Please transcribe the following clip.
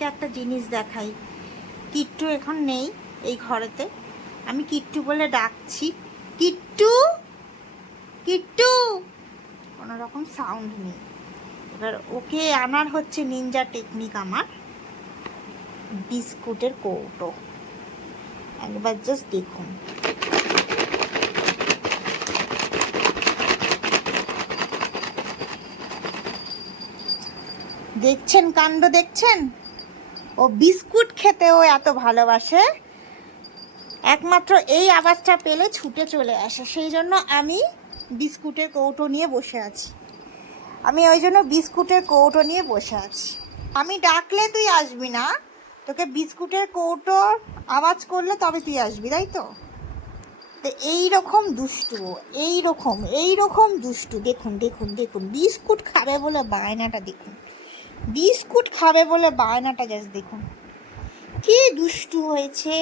তোমাদেরকে একটা জিনিস দেখাই। কিট্টু এখন নেই এই ঘরেতে, আমি কিট্টু বলে ডাকছি, কিট্টু কিট্টু, কোনো রকম সাউন্ড নেই। এবার ওকে আনার হচ্ছে নিনজা টেকনিক আমার, বিস্কুটের কৌটো। একবার জাস্ট দেখুন, দেখছেন কাণ্ড, দেখছেন? ও বিস্কুট খেতেও এত ভালোবাসে, একমাত্র এই আওয়াজটা পেলে ছুটে চলে আসে। সেই জন্য আমি বিস্কুটের কৌটো নিয়ে বসে আছি, আমি ওই জন্য বিস্কুটের কৌটো নিয়ে বসে আছি। আমি ডাকলে তুই আসবি না, তোকে বিস্কুটের কৌটোর আওয়াজ করলে তবে তুই আসবি, তাই তো? তো এইরকম দুষ্টু, এইরকম দুষ্টু। দেখুন দেখুন দেখুন, বিস্কুট খাবে বলে বায়নাটা দেখুন, বিস্কুট খাবে বলে বায়নাটা জাস্ট দেখুন, কি দুষ্টু হয়েছে।